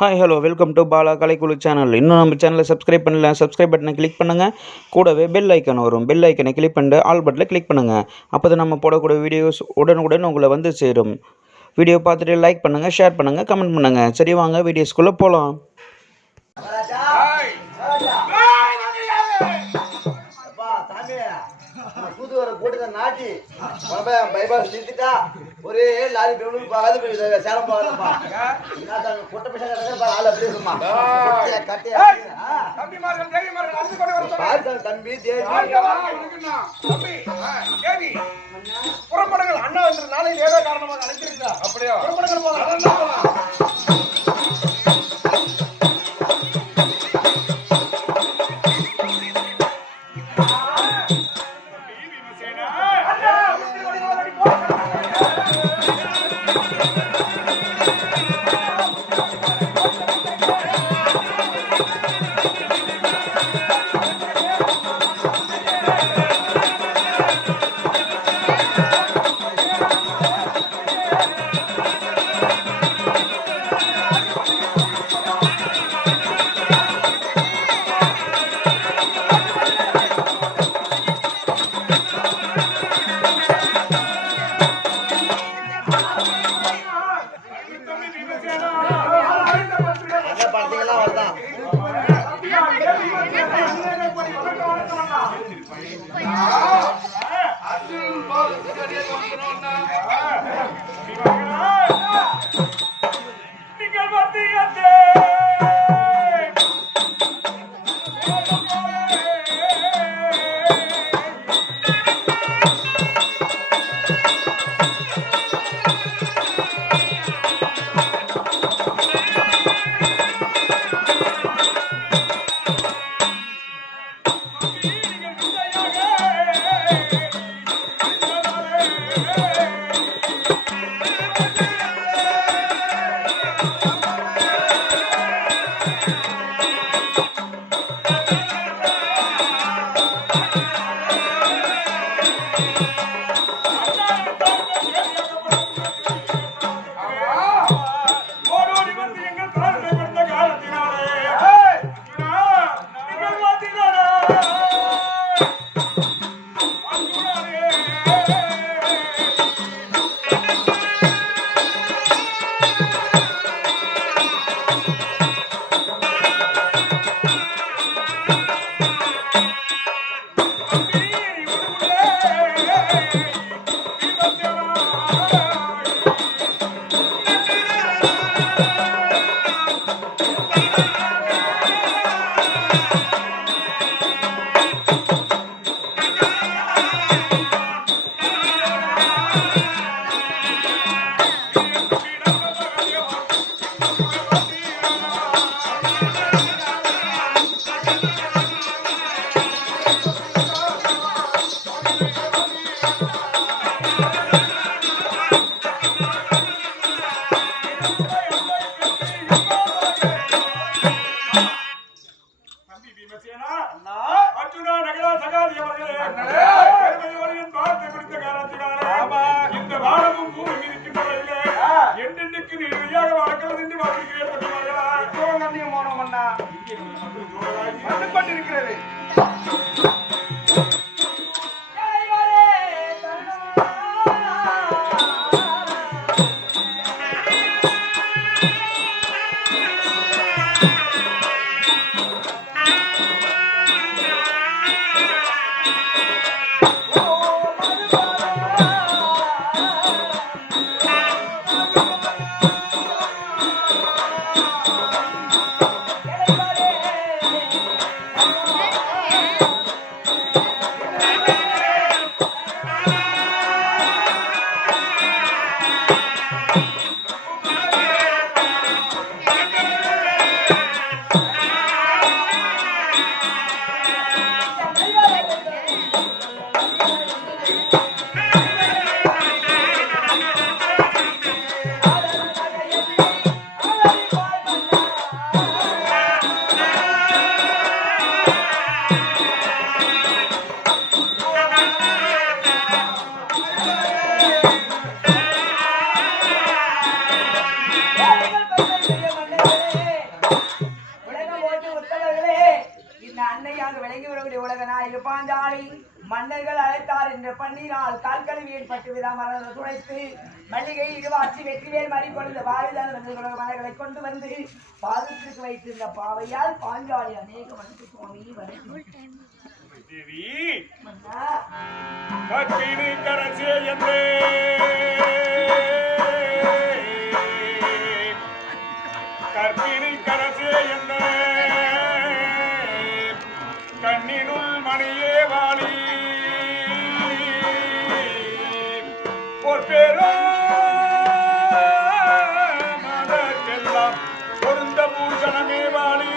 Hi hello welcome to Bala கலைக்குழு channel. இன்னும் நம்ம சேனலை சப்ஸ்கிரைப் பண்ணல, சப்ஸ்கிரைப் பட்டனை கிளிக் பண்ணுங்கள். கூடவே பெல் ஐக்கன் வரும், பெல் ஐக்கனை கிளிக் பண்ணிட்டு ஆல் பட்டனில் கிளிக் பண்ணுங்கள். அப்போ தான் நம்ம போடக்கூடிய வீடியோஸ் உடனுக்குடன் உங்களை வந்து சேரும். வீடியோ பார்த்துட்டு லைக் பண்ணுங்கள், ஷேர் பண்ணுங்கள், கமெண்ட் பண்ணுங்கள். சரி வாங்க வீடியோஸ்குள்ளே போகலாம். ஒரே லாரி சேலம் போகாதப்பா கொட்ட தம்பி புறப்படங்கள் அண்ணா என்ற நாளையில் ஏதோ காரணமாக அழைச்சிருக்கா. அப்படியா புறப்படங்கள் போகலாம். பாஞ்சாலி மன்னர்கள் அழைத்தார் என்று பண்ணினால் கால் கழுவி ஏற்பட்டு விடாமல் துடைத்து மல்லிகை இதுவாட்சி வெற்றிவேல் மறி கொண்ட பாரதியார் மலர்களை கொண்டு வந்து பாதத்திற்கு வைத்திருந்த பாவையால் பாஞ்சாலி அநேக மனுக்கு சுவாமி கற்பிணி கரசே என்ன கண்ணினுள் மணியே வாழி ஒரு பேரோ மதற்கெல்லாம் பொருந்த பூஷணமே வாழி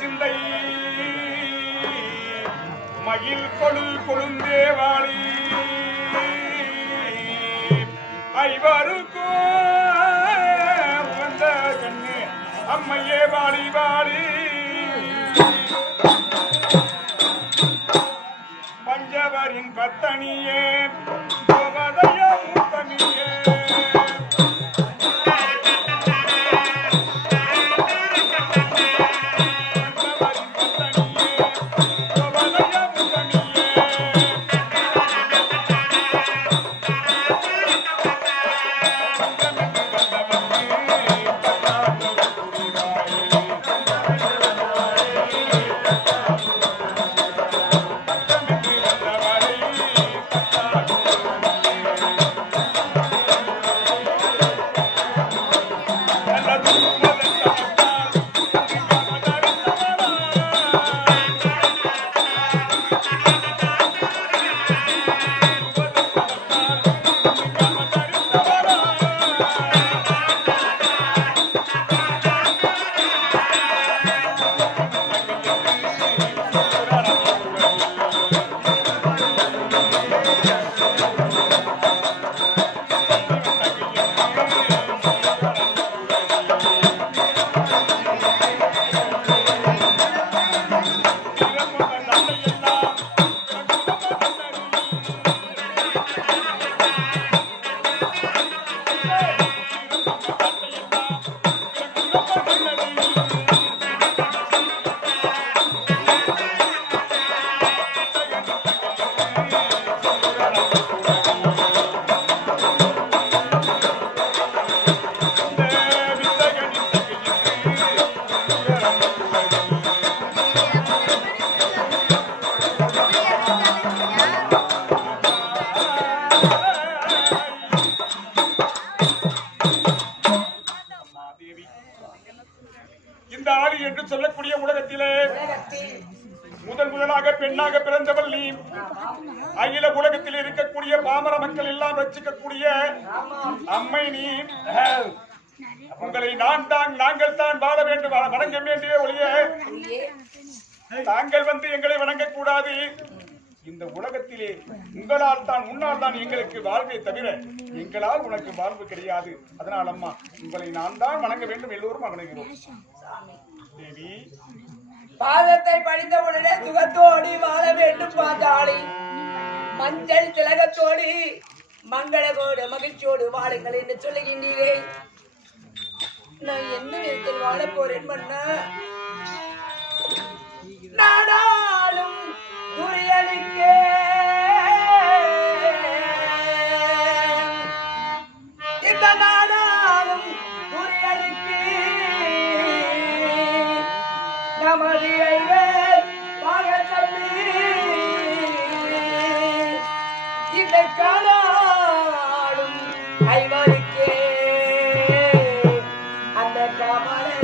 சிந்தை மயில் கொழு கொழுந்தே வாழி ஐவருக்கும் உகந்த கண்ணு அம்மையே வாழி வாழி பஞ்சவரின் பத்தனியே கோபதய முத்தனியே இந்த ஆளி என்று சொல்லக்கூடிய உலகத்திலே முதலாக பெண்ணாக பிறந்தவள் நீ. அகில உலகத்தில் இருக்கக்கூடிய பாமர மக்கள் எல்லாம் ரசிக்கக்கூடிய அம்மை நீ. உங்களை நாங்கள் தான் வாழ வேண்டும், வணங்க வேண்டிய ஒழிய தாங்கள் வந்து எங்களை வணங்கக்கூடாது. இந்த உலகத்திலே உங்களால் தான் உன்னால் தான் எங்களுக்கு வாழ்வை தவிர எங்களால் உனக்கு வாழ்வு கிடையாது. அதனால் அம்மா உங்களை நான் தான் வணங்க வேண்டும், எல்லோரும் வணங்குகிறோம். தேவி பாதத்தை படித்த உடனே சுகத்தோடு வாழ வேண்டும் பாஞ்சாலி. மஞ்சள் திலகத்தோடு மங்களகோடு மகிழ்ச்சியோடு வாழுங்கள் என்று சொல்லுகின்றீரே. நான் எந்த விதத்தில் வாழ போறேன் மன்னா? நாடாளும் துரியனுக்கே இந்த நாடாளும் துரியனுக்கு நமது பாகத்தம்பி இந்த காலாடும் ஐவருக்கே அந்த கமலை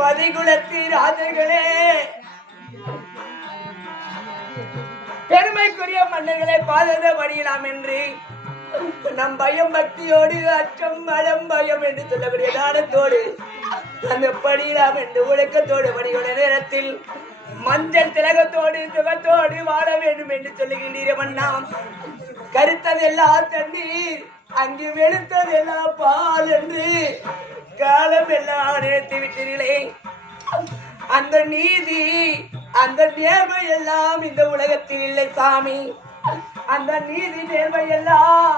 பதிகுலத்தி ராஜர்களே, பெருமைக்குரிய மன்னர்களை பாதபடியலாம் என்று நம் பயம் பக்தியோடு அச்சம் மலம் பயம் என்று சொல்லக்கூடிய தானத்தோடு அந்த படியலாம் என்று ஒழுக்கத்தோடு பணியுள்ள நேரத்தில் மஞ்சள் திலகத்தோடு சுகத்தோடு வாழ வேண்டும் என்று சொல்லுகின்ற மன்னா, கருத்ததெல்லாம் தண்ணீர் அங்கு வெளுத்ததெல்லாம் பால் என்று காலம் எல்லாம் நிறுத்தி விட்டீர்களே. அந்த நீதி அந்த நேர்மை எல்லாம் இந்த உலகத்தில் இல்லை சாமி. அந்த நீதி நேர்மை எல்லாம்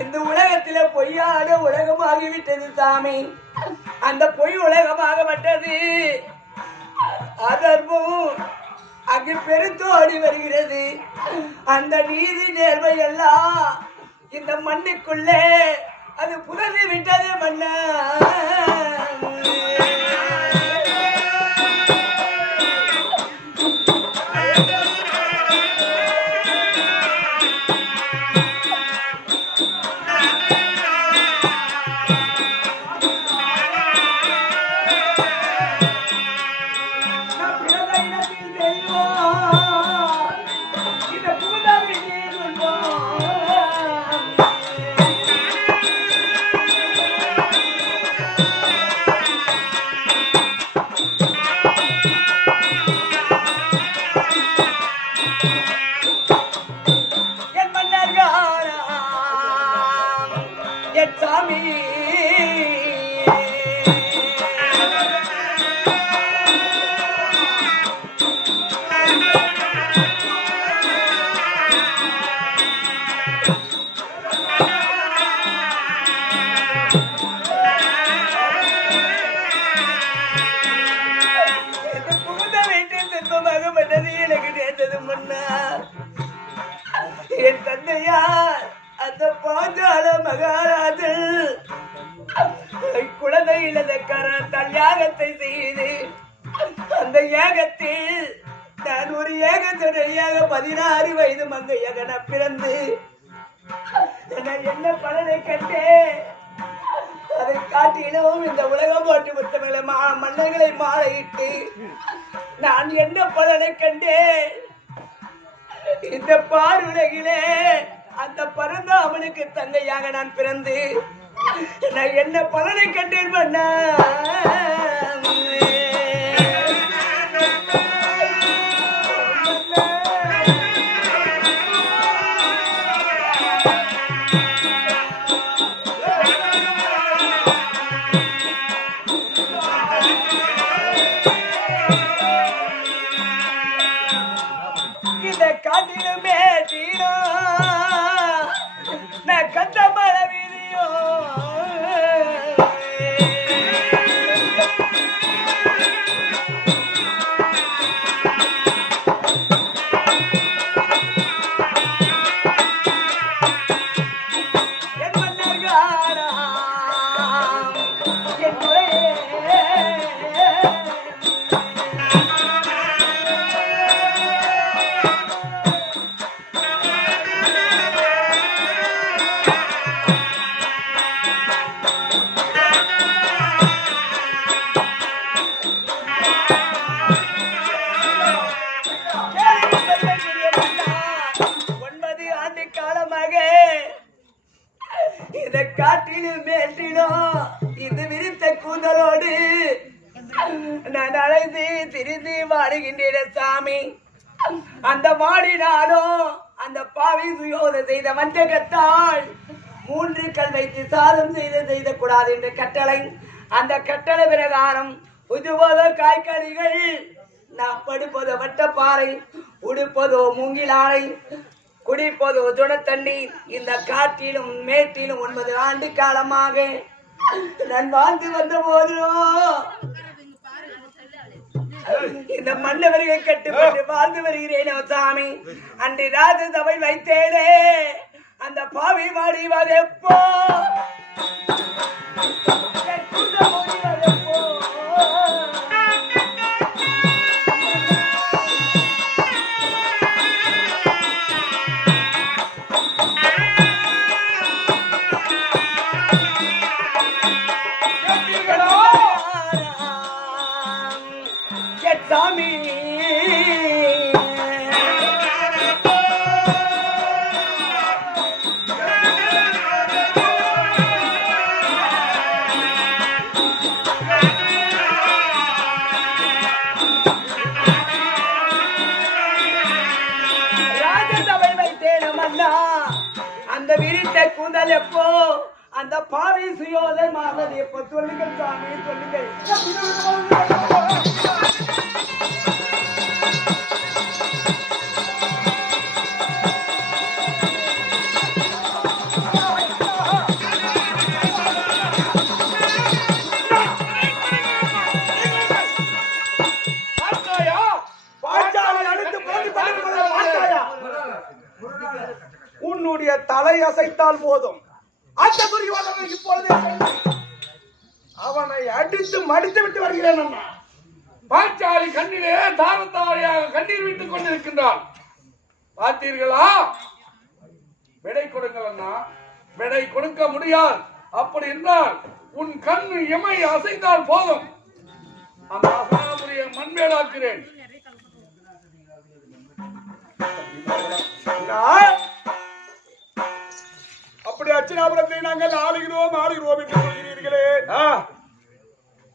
இந்த உலகத்தில பொய்யான உலகமாகிவிட்டது சாமி. அந்த பொய் உலகமாகப்பட்டது அதர்மம் அங்கு பெருத்தோடி வருகிறது. அந்த நீதி நேர்மை எல்லாம் இந்த மண்ணுக்குள்ளே அது புதறி விட்டது மன்னா. சொன்னார். என் தந்தையார் அந்த பாஞ்சால மகாராஜன் குழந்தை இழந்தக்காரன் தன் யாகத்தை செய்து அந்த யாகத்தில் நான் ஒரு ஏகத்துடையாக 16 வயது மங்கையாக பிறந்து என்ன பலனை கண்டேன். அதை காட்டிலும் இந்த உலகம் போட்டு முத்தமிழ மன்னர்களை மாலையிட்டு நான் என்ன பலனை கண்டேன். இந்த பாருலகிலே அந்த பரந்தாமனுக்கு தங்கையாக நான் பிறந்து நான் என்ன பலனை கண்டேன் பண்ண. இந்த காட்டிலுமே தீரோ நான் கத்த மழை வீதியோ என் மன்னர்காரா என் துறையே இந்த காட்டிலும் மேட்டிலும் இந்த விரித்த கூந்தலோடு நான் அழைந்து திரிந்து வாடுகின்றேன் சாமி. அந்த மாடினாலும் அந்த பாவி சுயோதை செய்த வஞ்சகத்தால் 3 கல் வைத்து சாதம் செய்த கூடாது என்ற கட்டளை. அந்த கட்டளை பிரகாரம் புதுபோத காய்கறிகள் நான் படுப்பதோ வட்டப்பாறை, உடுப்பதோ மூங்கிலானை, குடிப்பதோ துணத்தண்ணீர். இந்த காட்டிலும் மேட்டிலும் 9 ஆண்டு காலமாக நான் வாழ்ந்து வந்த போதும் இந்த மன்னவர்கள் கட்டுப்பட்டு வாழ்ந்து வருகிறேன் சாமி. அன்று ராஜ சபை வைத்தேனே அந்த பாவி மாடி வதப்போ சாமி. ராஜசபை வைத்தேனும் அண்ணா அந்த விரித்த கூந்தல் எப்போ அந்த பாவை சுயோதை மாறது எப்போ சொல்லுங்கள் சாமி சொல்லுங்கள். உன்னுடைய தலை அசைத்தால் போதும் அந்த துரியோதனன் இப்பொழுதே அவனை அடித்து மடித்து விட்டு வருகிறேன். அண்ணா பாஞ்சாலி கண்ணிலே தாரத்தாரியாக கண்ணீர் விட்டுக் கொண்டிருக்கின்றான். பார்த்தீர்களா? விடை கொடுங்கள் அண்ணா. விடை கொடுக்க முடியாது. அப்படி என்றால் உன் கண் இமை அசைந்தால் போதும் அந்த அசாபுரிய மண்மேடாக்கிறேன். அப்படி அச்சனாபுரத்தை நாங்கள் ஆளுகிறோம் என்று சொல்கிறீர்களே.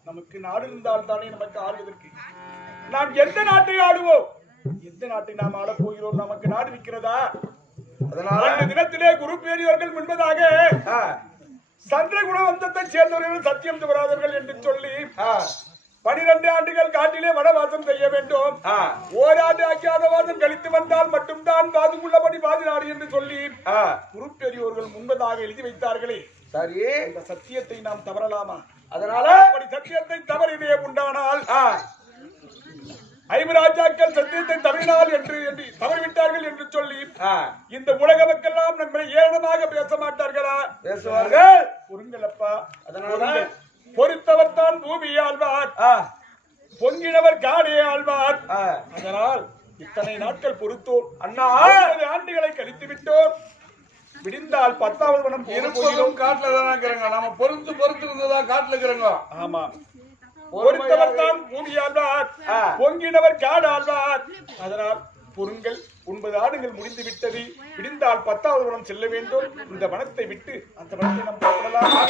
நமக்கு நாடு இருந்தால் தானே நமக்கு ஆளுவதற்கு. நாம் எந்த நாட்டை ஆடுவோம்? எந்த நாட்டை நாம் ஆடப் போகிறோம்? நமக்கு நாடு விற்கிறதா? அதனால அந்த தினத்திலே குரு பெரியவர்கள் முன்பதாக சந்திரகுண வம்சத்தை சேர்ந்தவர்கள் சத்தியம் தவறாதவர்கள் என்று சொல்லி 12 ஆண்டுகள் காட்டிலே வனவாசம் செய்ய வேண்டும். ஓராண்டு ஆக்கியாத வாசம் கழித்து வந்தால் மட்டும்தான் வாதம் உள்ளபடி வாதி நாடு என்று சொல்லி குரு பெரியோர்கள் முன்பதாக எழுதி வைத்தார்களே. சரி, இந்த சத்தியத்தை நாம் தவறலாமா? அதனால அப்படி சத்தியத்தை தவறிலே உண்டானால் ஐவராஜாக்கள் சத்தியத்தை தவறினால் என்று தவறிவிட்டார்கள் என்று சொல்லி இந்த உலக மக்கள் நம்மை ஏளனமாக பேச மாட்டார்களா? பேசுவார்கள். பொருங்களப்பா. அதனால பொறுத்தவர் தான் பூமி ஆழ்வார், பொங்கினவர் காடே ஆழ்வார். அதனால் இத்தனை நாட்கள் பொறுத்தோம் அண்ணா, 50 ஆண்டுகளை கழித்து விட்டோம். விடிந்தால் 10வது வனம் இருப்பதும் காட்டுல தானே இருக்கிறாங்க. நம்ம பொறுத்து இருந்ததா காட்டுல இருக்கிறோங்க. ஆமா, பொறுத்தவர் தான் பூமி ஆழ்வார், பொங்கினவர் காடு ஆழ்வார். அதனால் பொருங்கள் 9 ஆண்டுகள் முடிந்து விட்டது. விடிந்தால் 10வது வனம் செல்ல வேண்டும். இந்த வனத்தை விட்டு அந்த வனத்தை நாம் புறப்படலாம்.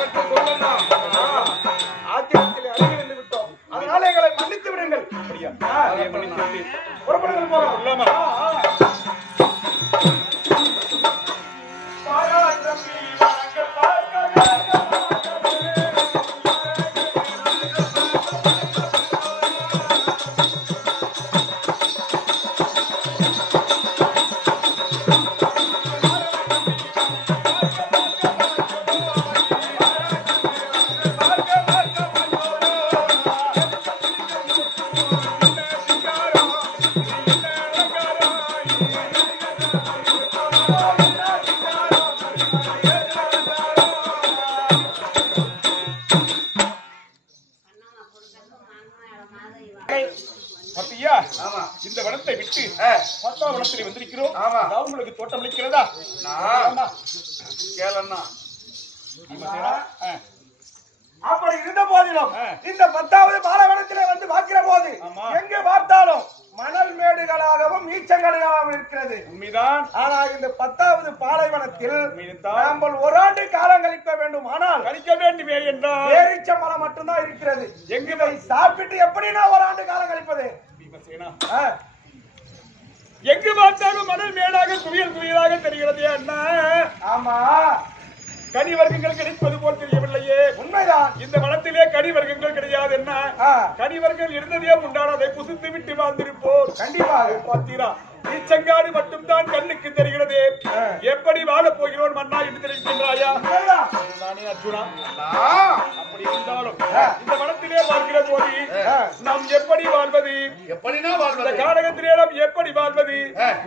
ஆத்திரத்தில் அருகில் நின்று விட்டோம். அதனால எங்களை மன்னித்து விடுங்கள். அப்படியா? மன்னித்து விட்டு புறப்படுங்கள். போகலாம் இல்லாமா? பத்தியா? இந்த வனத்தை விட்டு 10வது வனத்தில் வந்திருக்கிறோம். உங்களுக்கு தோட்டம் அளிக்கிறதா? கேளண்ணா, அப்படி இருந்த போதிலும் இந்த 10வது பாலைவனத்திலே வந்து பார்க்கிற போது எங்கு பார்த்தாலும் மணல் மேடுகளாகவும் நீச்சங்களாகவும் இருக்கிறது. உண்மைதான். ஆனால் இந்த 10வது பாலைவனத்தில் நாம் ஒரு ஆண்டு காலம் கழிக்க வேண்டும். ஆனால் கழிக்க வேண்டுமே என்றால் பேரீச்ச மரம் மட்டும்தான் இருக்கிறது. எங்களை சாப்பிட்டு எப்படி நான் ஒரு ஆண்டு காலம் கழிப்பது? எங்கு பார்த்தாலும் மணல் மேலாக குவியல் குவியலாக தெரிகிறது அண்ணா. ஆமா, கனி வர்க்கங்கள் கிடைப்பது போல் தெரியவில்லையே. உண்மைதான். இந்த வனத்திலே கனி வர்க்கங்கள் கிடையாது. என்ன கனி வர்க்கங்கள் இருந்ததே உண்டான அதை புசித்து விட்டு வாழ்ந்திருப்போம். கண்டிப்பாக. பார்த்தீரா, நீச்சங்காடு மட்டும் தான் கண்ணுக்கு தெரிகிறது. எப்படி வாழப் போகிறோம் மன்னா என்று தெரிவிக்கின்றாயா? நானே அர்ஜுனா, அப்படி இருந்தாலும் இந்த வனத்திலே வாழ்கிற போது நாம் எப்படி வாழ்வது? எப்படின்னா இந்த காடகத்திலே நாம் எப்படி வாழ்வது?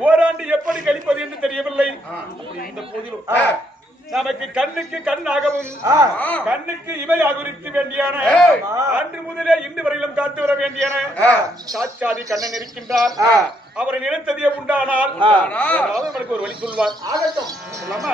ஓராண்டு எப்படி கழிப்பது என்று தெரியவில்லை. அப்படி இந்த போதிலும் நமக்கு கண்ணுக்கு கண்ணாகவும் கண்ணுக்கு இமையாக இருக்க வேண்டியான அன்று முதலே இன்று வரையிலும் காத்து வர வேண்டியான சாட்சாதி கண்ணன் இருக்கின்றார். அவரை நினைத்ததே உண்டானால் அவருக்கு ஒரு வழி சொல்வார். ஆகட்டும் சொல்லாம